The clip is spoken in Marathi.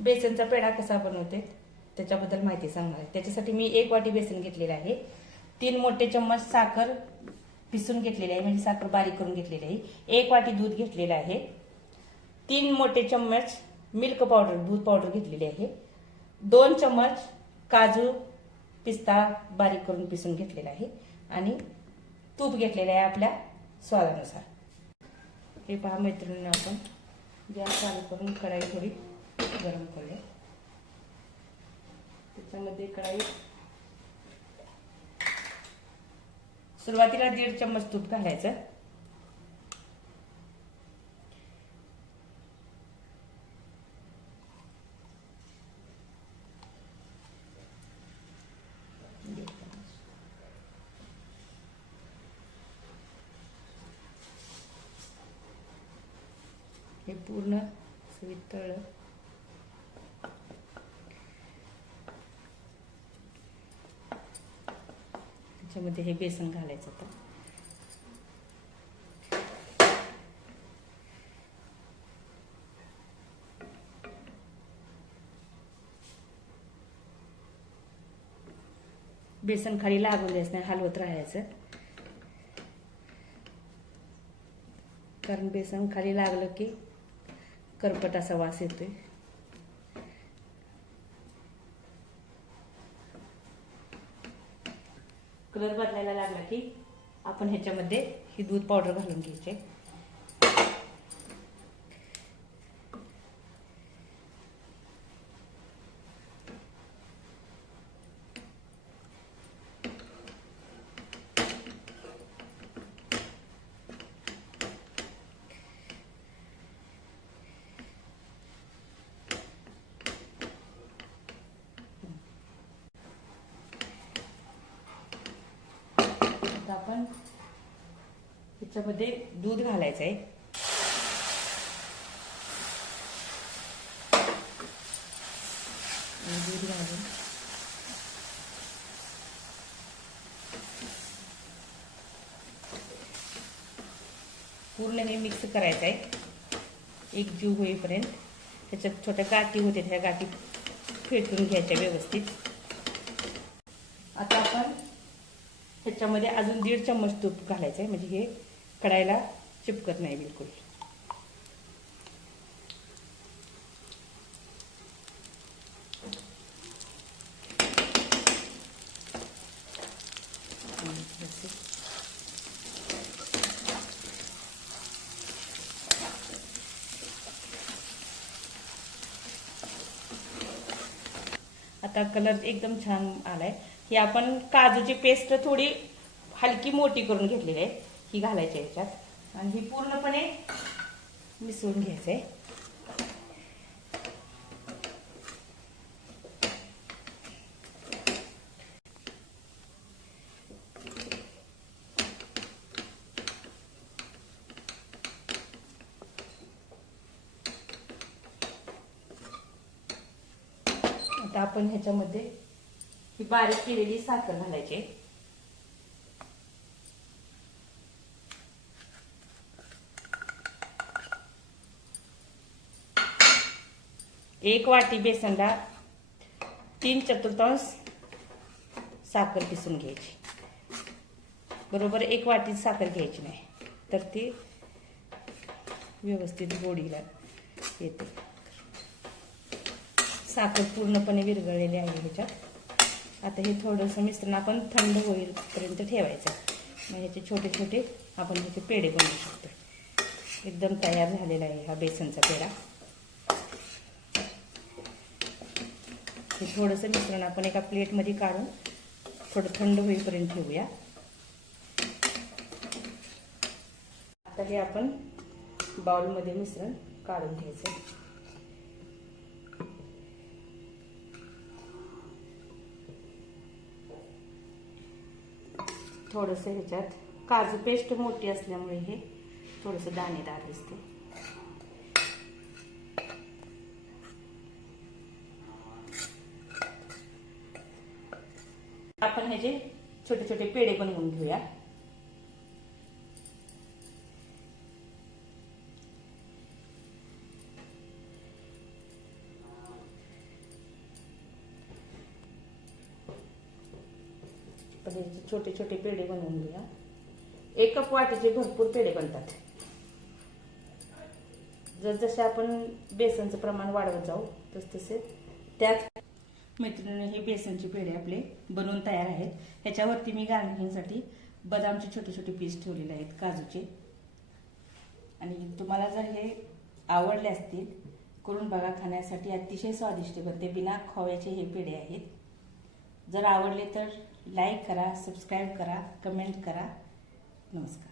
बेसनचा पेढा कसा बनवते त्याच्याबद्दल माहिती सांगणार आहे। त्याच्यासाठी मी 1 वाटी बेसन घेतलेलं आहे, 3 मोठे चम्मच साखर पिसून घेतलेली आहे, म्हणजे साखर बारीक करून घेतलेली आहे, 1 वाटी दूध घेतलेलं आहे, 3 मोठे चम्मच मिल्क पावडर दूध पावडर घेतलेली आहे, 2 चम्मच काजू पिस्ता बारीक करून पिसून घेतलेला आहे आणि तूप घेतलेलं आहे आपल्या स्वादानुसार। हे पहा मैत्रिणींनो, आपण गॅस चालू करून कढाई थोडी गरम करूया। त्याच्यामध्ये कढाई सुरुवातीला 1.5 चम्मच तूप घालायचं, हे पूर्ण वितळलं। त्याच्यामध्ये हे बेसन घालायचं आता। बेसन खाली लागून द्यायचं नाही, हलवत राहायचं, कारण बेसन खाली लागलं की करपट असा वास येतोय। कलर बदलायला लागला की आपण ह्याच्यामध्ये ही दूध पावडर घालून घ्यायचे। आपण ह्याच्यामध्ये दूध घालायचं आहे, दूध घालून पूर्ण हे मिक्स करायचं आहे, एक जीव होईपर्यंत। त्याच्यात छोट्या गाठी होते, त्या गाठी फेटून घ्यायच्या व्यवस्थित। आता आपण ह्याच्यामध्ये अजून 1.5 चम्मच तूप घालायचं आहे, म्हणजे हे कढाईला चिपकत नाही बिलकुल। आता कलर एकदम छान आलाय। ही आपण काजूची पेस्ट थोडी हलकी मोठी करून घेतलेली आहे, ही घालायची याच्यात आणि ही पूर्णपणे मिसळून घ्यायचंय। आता आपण ह्याच्यामध्ये ही बारीक केलेली साखर घालायची, 1 वाटी बेसनला 3/4 साखर पिसून घ्यायची, बरोबर 1 वाटी साखर घ्यायची नाही तर ती व्यवस्थित गोडीला येते। साखर पूर्णपणे विरघळलेली आहे ह्याच्यात। आता हे थोडंसं मिश्रण आपण थंड होईपर्यंत ठेवायचं, मग ह्याचे छोटे छोटे आपण ह्याचे पेढे बनवू शकतो। एकदम तयार झालेला आहे हा बेसनचा पेढा। हे थोडंसं मिश्रण आपण एका प्लेटमध्ये काढून थोडं थंड होईपर्यंत ठेवूया। आता हे आपण बाउलमध्ये मिश्रण काढून घ्यायचं। थोडंसं ह्याच्यात काजू पेस्ट मोठी असल्यामुळे हे थोडंसं दाणेदार दिसते। आपण ह्याचे छोटे छोटे पेढे बनवून घेऊया। आपण याचे छोटे छोटे पेढे बनवून घेऊया. 1 कप वाटीचे भरपूर पेढे बनतात. जसजसे आपण बेसनचं प्रमाण वाढवत जाऊ तसतसे त्याच मैत्रिणी हे बेसनचे पेढे आपले बनवून तयार आहेत. ह्याच्यावरती मी गार्निशिंगसाठी बदामचे छोटे छोटे पीस ठेवलेले आहेत, काजूचे. आणि तुम्हाला जर हे आवडले असतील करून बघा. खाण्यासाठी अतिशय स्वादिष्ट बनते. बिना खोव्याचे हे पेढे आहेत. जर आवडले तर लाईक करा, सबस्क्राईब करा, कमेंट करा. नमस्कार.